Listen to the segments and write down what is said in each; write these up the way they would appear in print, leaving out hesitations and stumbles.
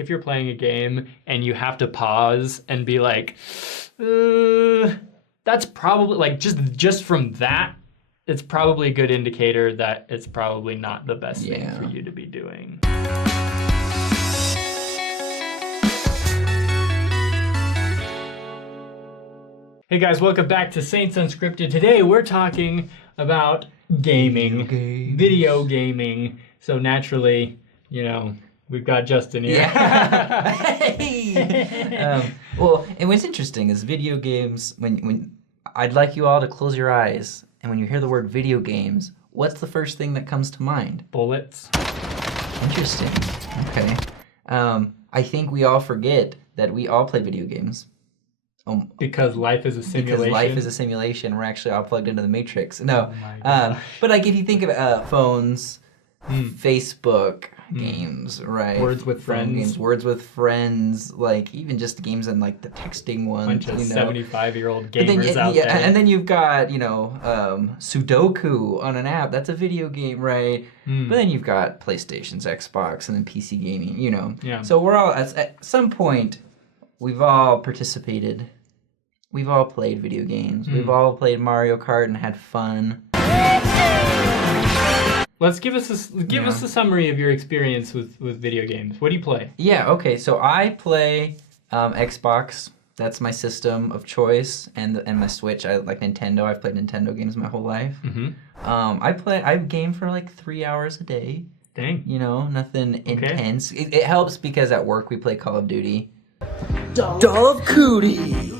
if you're playing a game and you have to pause and be like, that's probably, like, just from that, it's probably a good indicator that it's probably not the best thing for you to be doing. Hey guys, welcome back to Saints Unscripted. Today we're talking about gaming, video gaming. So naturally, you know, we've got Justin here. Yeah. Hey. Well, and what's interesting is video games, when I'd like you all to close your eyes, and when you hear the word video games, what's the first thing that comes to mind? Bullets. Interesting. Okay. I think we all forget that we all play video games. Because life is a simulation. Because life is a simulation. We're actually all plugged into the Matrix. No. But like if you think of phones, Facebook games, right? Words with friends. Games, words with friends, like even just games and like the texting ones. Bunch of 75-year-old gamers out there. And then you've got, Sudoku on an app. That's a video game, right? But then you've got PlayStations, Xbox, and then PC gaming, Yeah. So we're all, at some point, we've all participated. We've all played video games. We've all played Mario Kart and had fun. Let's give us a summary of your experience with video games. What do you play? Yeah, okay. So I play Xbox. That's my system of choice, and my Switch. I like Nintendo. I've played Nintendo games my whole life. I game for like 3 hours a day. Dang. Nothing intense. It helps because at work we play Call of Duty. Call of Duty.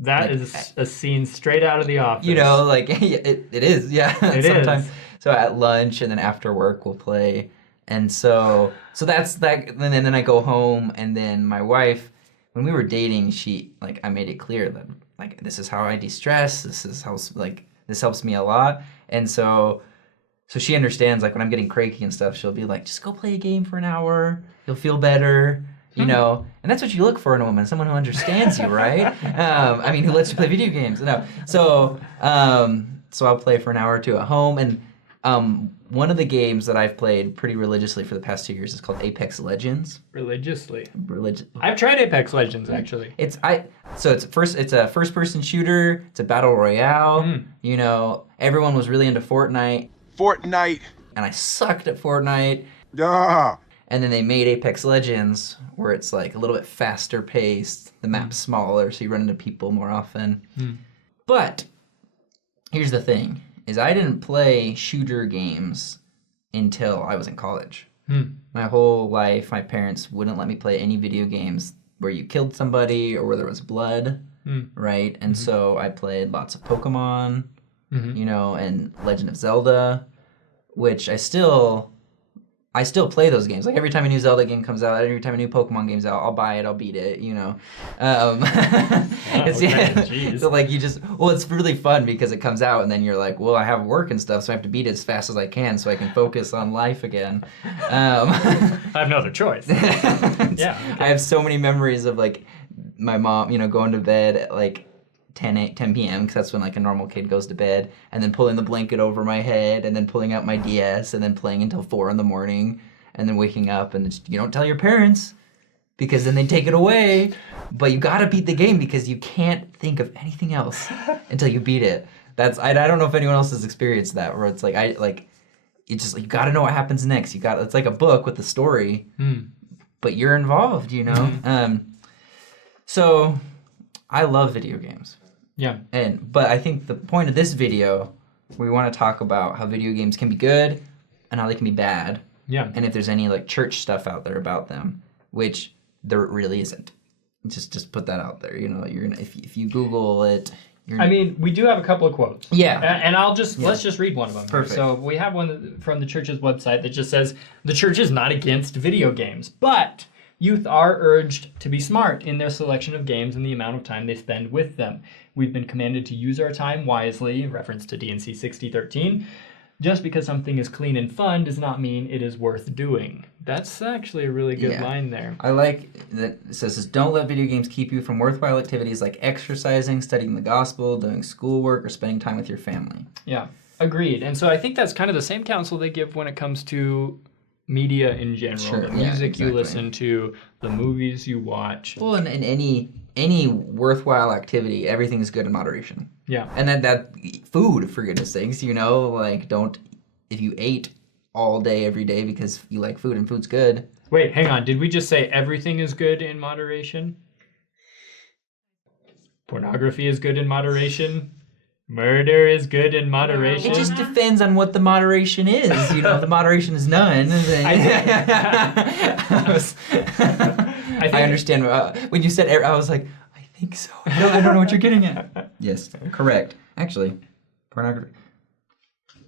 That is a scene straight out of The Office. It is, yeah. It is. So at lunch and then after work we'll play. And so that's that. And then I go home, and then my wife, when we were dating, I made it clear that like this is how I de-stress. This helps me a lot. And so she understands, like when I'm getting cranky and stuff, she'll be like, just go play a game for an hour. You'll feel better. And that's what you look for in a woman, someone who understands you, right? Who lets you play video games. No. So I'll play for an hour or two at home. And one of the games that I've played pretty religiously for the past 2 years is called Apex Legends. Religiously? I've tried Apex Legends, actually. It's a first-person shooter. It's a battle royale. Everyone was really into Fortnite. And I sucked at Fortnite. And then they made Apex Legends, where it's like a little bit faster paced, the map's smaller, so you run into people more often. But here's the thing, is I didn't play shooter games until I was in college. My whole life, my parents wouldn't let me play any video games where you killed somebody or where there was blood, right? And so I played lots of Pokemon, and Legend of Zelda, which I still play those games. Like every time a new Zelda game comes out, every time a new Pokemon game's out, I'll buy it, I'll beat it, So like it's really fun because it comes out and then you're like, well, I have work and stuff, so I have to beat it as fast as I can so I can focus on life again. I have no other choice. I have so many memories of like my mom, going to bed at like 10 p.m. because that's when like a normal kid goes to bed, and then pulling the blanket over my head, and then pulling out my DS, and then playing until 4 a.m, and then waking up, and you don't tell your parents because then they take it away, but you gotta beat the game because you can't think of anything else until you beat it. I don't know if anyone else has experienced that, where it's like you gotta know what happens next. It's like a book with the story, but you're involved, So I love video games. Yeah. But I think the point of this video, we want to talk about how video games can be good and how they can be bad. Yeah. And if there's any like church stuff out there about them, which there really isn't. Just put that out there. If you Google it. We do have a couple of quotes. Yeah. And let's just read one of them. Perfect. So we have one from the church's website that just says, the church is not against video games, but youth are urged to be smart in their selection of games and the amount of time they spend with them. We've been commanded to use our time wisely, reference to D&C 60:13. Just because something is clean and fun does not mean it is worth doing. That's actually a really good line there. I like that it says, don't let video games keep you from worthwhile activities like exercising, studying the gospel, doing schoolwork, or spending time with your family. Yeah, agreed. And so I think that's kind of the same counsel they give when it comes to media in general, Sure, the yeah, music you exactly. listen to, the movies you watch. Well, in any worthwhile activity, everything's good in moderation. Yeah. And that food, for goodness sakes, like don't, if you ate all day every day because you like food and food's good. Wait, hang on. Did we just say everything is good in moderation? Pornography is good in moderation? Murder is good in moderation? It just depends on what the moderation is. If the moderation is none, then... I understand. When you said, I was like, I think so. I don't know what you're getting at. Yes, correct. Actually, pornography.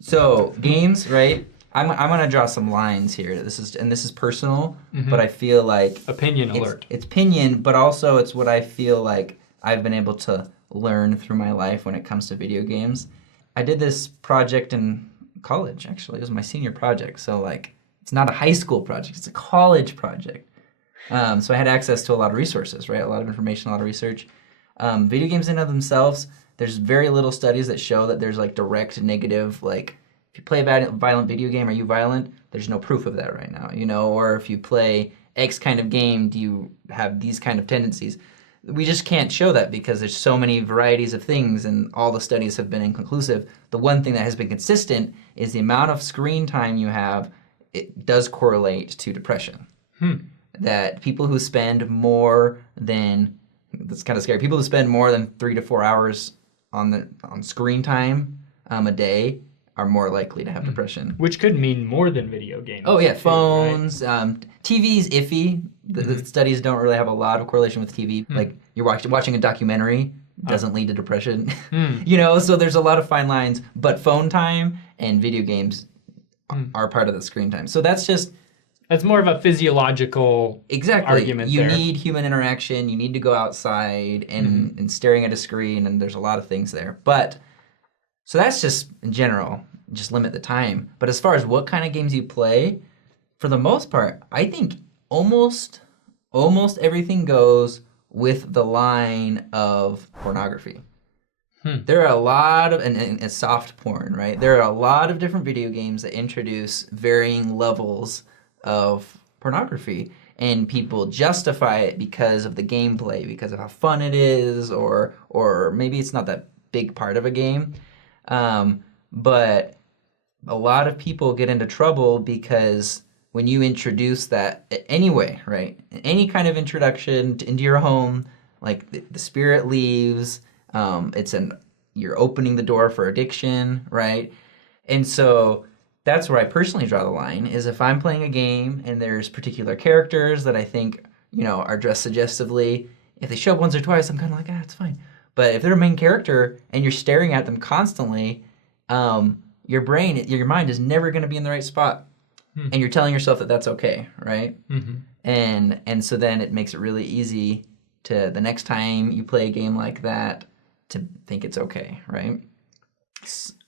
So, games, right? I'm going to draw some lines here. This is personal, but I feel like... Opinion alert. It's opinion, but also it's what I feel like I've been able to learn through my life when it comes to video games. I did this project in college, actually. It was my senior project. So, it's not a high school project. It's a college project. So I had access to a lot of resources, right? A lot of information, a lot of research. Video games in and of themselves, there's very little studies that show that there's, direct negative, if you play a violent video game, are you violent? There's no proof of that right now, or if you play X kind of game, do you have these kind of tendencies? We just can't show that because there's so many varieties of things and all the studies have been inconclusive. The one thing that has been consistent is the amount of screen time you have, it does correlate to depression. That people who spend more than, that's kind of scary, people who spend more than 3 to 4 hours on screen time a day are more likely to have depression. Which could mean more than video games. Oh yeah, too, phones, right? TV's iffy. The studies don't really have a lot of correlation with TV. Like you're watching a documentary doesn't lead to depression. So there's a lot of fine lines. But phone time and video games are part of the screen time. So that's more of a physiological argument. You there. need human interaction. You need to go outside and staring at a screen, and there's a lot of things there. But so that's just in general. Just limit the time. But as far as what kind of games you play, for the most part, I think almost everything goes with the line of pornography. There are a lot of, and soft porn, right? There are a lot of different video games that introduce varying levels of pornography, and people justify it because of the gameplay, because of how fun it is, or maybe it's not that big part of a game. But a lot of people get into trouble because when you introduce that anyway, right? Any kind of introduction into your home, the spirit leaves, you're opening the door for addiction, right? And so that's where I personally draw the line, is if I'm playing a game and there's particular characters that I think, are dressed suggestively, if they show up once or twice, I'm kind of like, it's fine. But if they're a main character and you're staring at them constantly, your mind is never going to be in the right spot. And you're telling yourself that that's okay, right? And so then it makes it really easy to, the next time you play a game like that, to think it's okay, right?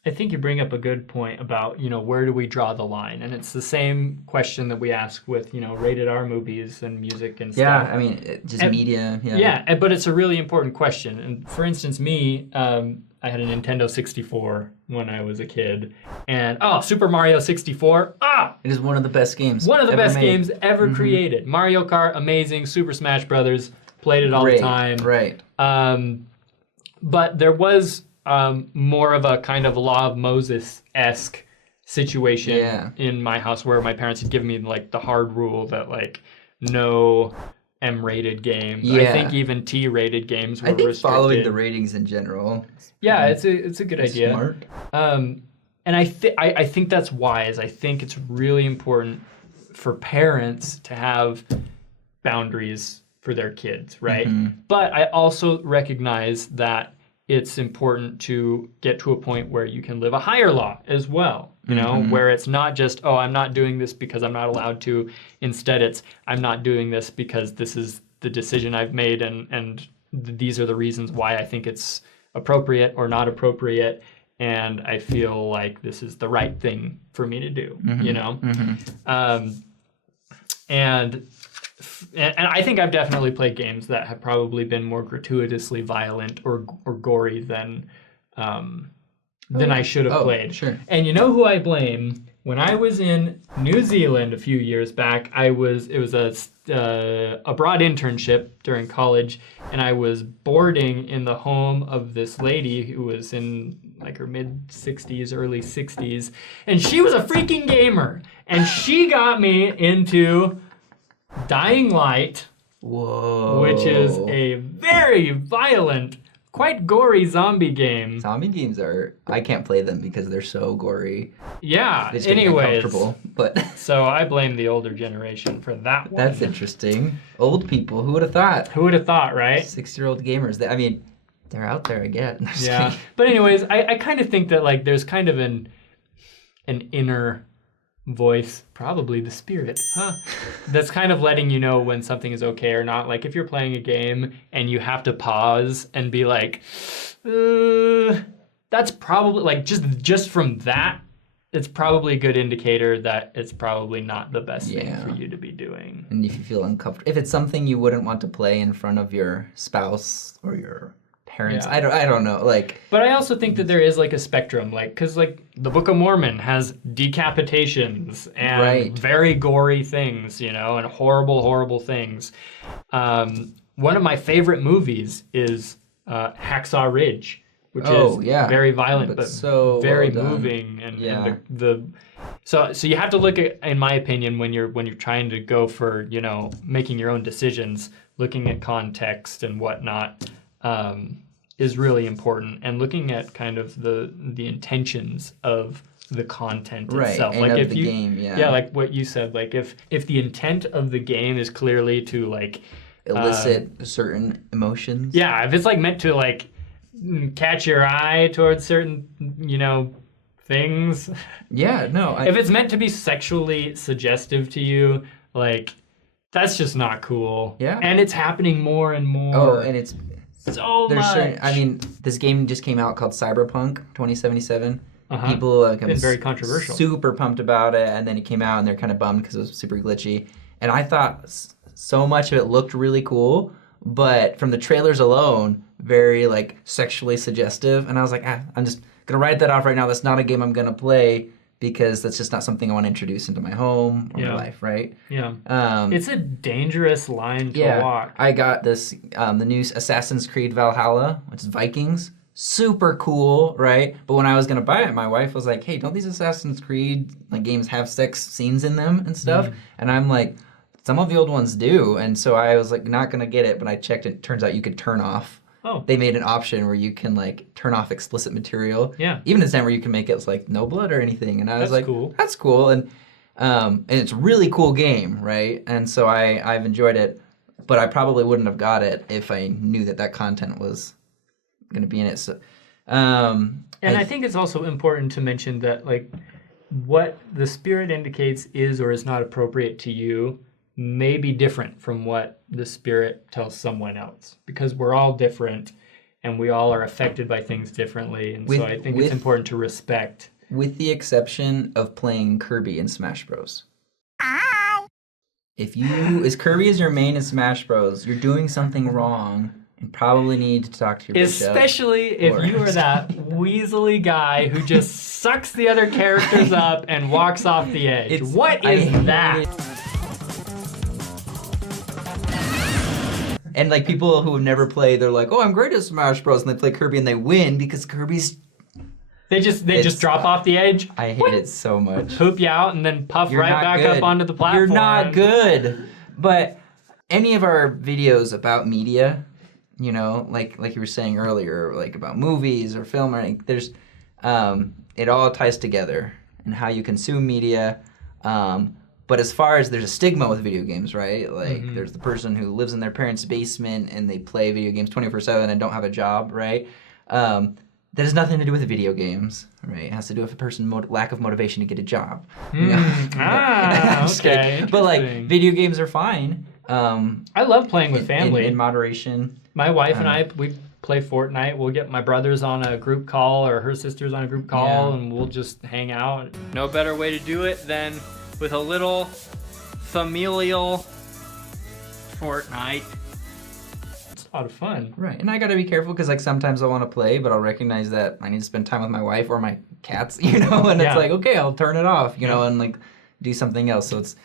I think you bring up a good point about, where do we draw the line? And it's the same question that we ask with, rated R movies and music and stuff. Yeah, I mean, media. Yeah, but it's a really important question. And for instance, me, I had a Nintendo 64 when I was a kid. And, Super Mario 64, it is one of the best games. One of the best games ever created. Mario Kart, amazing. Super Smash Brothers, played it all the time. Right. But there was more of a kind of Law of Moses-esque situation in my house where my parents had given me the hard rule that no M-rated games. I think even T-rated games were restricted. Following the ratings in general. Yeah, it's a good idea. Smart. And I think that's wise. I think it's really important for parents to have boundaries for their kids, right? But I also recognize that it's important to get to a point where you can live a higher law as well, where it's not just, I'm not doing this because I'm not allowed to. Instead, it's, I'm not doing this because this is the decision I've made and these are the reasons why I think it's appropriate or not appropriate. And I feel like this is the right thing for me to do, And I think I've definitely played games that have probably been more gratuitously violent or gory than I should have played. Sure. And you know who I blame When I was in New Zealand a few years back, it was a abroad internship during college, and I was boarding in the home of this lady who was in like her mid 60s, early 60s, and she was a freaking gamer, and she got me into Dying Light. Whoa. Which is a very violent, quite gory zombie game. Zombie games I can't play them because they're so gory. Yeah, It's uncomfortable, but so I blame the older generation for that one. That's interesting. Old people, who would have thought? Who would have thought, right? 6-year-old gamers. They're out there, I get. Yeah, but anyways, I kind of think that like there's kind of an inner voice, probably the spirit, that's kind of letting you know when something is okay or not. Like if you're playing a game and you have to pause and be like, that's probably like just from that, it's probably a good indicator that it's probably not the best thing for you to be doing. And if you feel uncomfortable, if it's something you wouldn't want to play in front of your spouse or your parents, I don't know, like. But I also think that there is like a spectrum, like, because like the Book of Mormon has decapitations and very gory things, and horrible things. One of my favorite movies is Hacksaw Ridge, which is very violent but so very moving, and so you have to look at, in my opinion, when you're trying to go for making your own decisions, looking at context and whatnot. Is really important, and looking at kind of the intentions of the content itself, and like of if the you game, like what you said, like if the intent of the game is clearly to like elicit certain emotions, if it's like meant to like catch your eye towards certain things, if it's meant to be sexually suggestive to you, like that's just not cool, and it's happening more and more. And it's so much. This game just came out called Cyberpunk 2077. People it's very controversial, super pumped about it, and then it came out and they're kind of bummed because it was super glitchy. And I thought so much of it looked really cool, but from the trailers alone, very like sexually suggestive. And I was like, I'm just gonna write that off right now. That's not a game I'm gonna play, because that's just not something I want to introduce into my home or my life, right? Yeah. It's a dangerous line to walk. I got this, the new Assassin's Creed Valhalla, which is Vikings. Super cool, right? But when I was going to buy it, my wife was like, hey, don't these Assassin's Creed games have sex scenes in them and stuff? And I'm like, some of the old ones do. And so I was like, not going to get it, but I checked it. Turns out you could turn off. They made an option where you can turn off explicit material. Yeah. Even to the extent where you can make it like no blood or anything. And I was like, cool. That's cool. And it's a really cool game, right? And so I've enjoyed it, but I probably wouldn't have got it if I knew that content was going to be in it. So, I think it's also important to mention that what the spirit indicates is or is not appropriate to you may be different from what the spirit tells someone else, because we're all different and we all are affected by things differently, and so I think it's important to respect. With the exception of playing Kirby in Smash Bros. If Kirby is your main in Smash Bros, you're doing something wrong and probably need to talk to your bishop. Especially if you are that weaselly guy who just sucks the other characters up and walks off the edge. What is that? And people who have never played, they're like, "Oh, I'm great at Smash Bros." And they play Kirby and they win because Kirby's. They just drop off the edge. I hate it so much. Poop you out and then puff back up onto the platform. You're not good. But any of our videos about media, like you were saying earlier, like about movies or film or anything, there's it all ties together in how you consume media. But as far as there's a stigma with video games, right? There's the person who lives in their parents' basement and they play video games 24/7 and don't have a job, right? That has nothing to do with the video games, right? It has to do with a person's lack of motivation to get a job. Okay. But video games are fine. I love playing with family in moderation. My wife and I, we play Fortnite. We'll get my brothers on a group call or her sisters on a group call, and we'll just hang out. No better way to do it than with a little familial Fortnite. a lot of fun. Right, and I gotta be careful because like sometimes I want to play, but I'll recognize that I need to spend time with my wife or my cats, you know, and it's like, okay, I'll turn it off, you know, and like do something else. So it's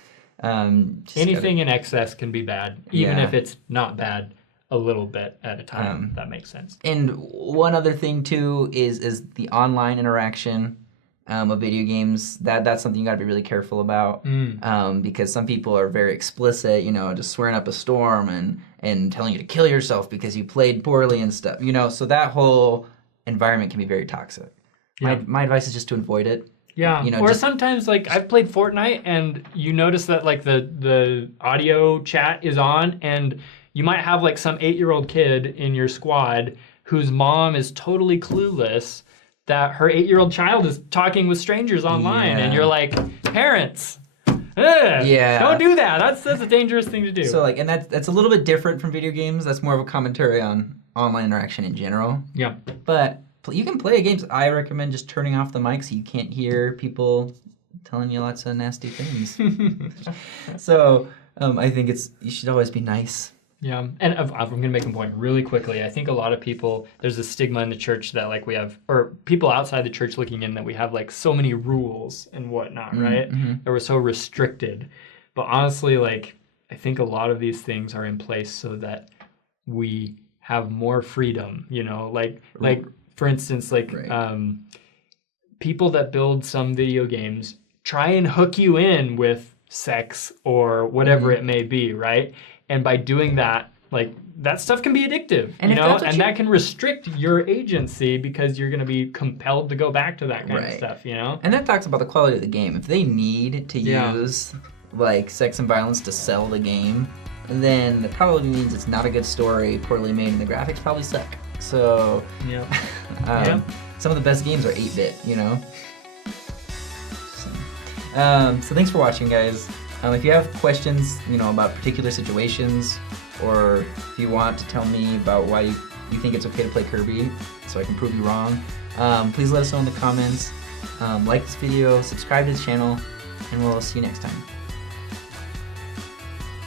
just anything in excess can be bad, even if it's not bad a little bit at a time. That makes sense. And one other thing too is the online interaction of video games. That's something you got to be really careful about because some people are very explicit, you know, just swearing up a storm and telling you to kill yourself because you played poorly and stuff, you know. So that whole environment can be very toxic. Yeah. My advice is just to avoid it. Yeah, you know, or sometimes like I've played Fortnite and you notice that like the audio chat is on and you might have like some 8-year-old kid in your squad whose mom is totally clueless that her 8-year-old child is talking with strangers online and you're like, parents, don't do that. That's a dangerous thing to do. So like, and that's a little bit different from video games. That's more of a commentary on online interaction in general. Yeah. But you can play games. I recommend just turning off the mic so you can't hear people telling you lots of nasty things. So I think you should always be nice. Yeah, and I'm going to make a point really quickly. I think a lot of people, there's a stigma in the church that like we have, or people outside the church looking in, that we have like so many rules and whatnot, right? That we're so restricted. But honestly, like I think a lot of these things are in place so that we have more freedom, you know, like for instance, like people that build some video games try and hook you in with sex or whatever it may be, right? And by doing that, like that stuff can be addictive, you know, and that can restrict your agency because you're going to be compelled to go back to that kind of stuff, you know? And that talks about the quality of the game. If they need to use like sex and violence to sell the game, then that probably means it's not a good story, poorly made, and the graphics probably suck. So, some of the best games are 8-bit, you know? So thanks for watching, guys. If you have questions, you know, about particular situations, or if you want to tell me about why you think it's okay to play Kirby, so I can prove you wrong, please let us know in the comments. Like this video, subscribe to the channel, and we'll see you next time.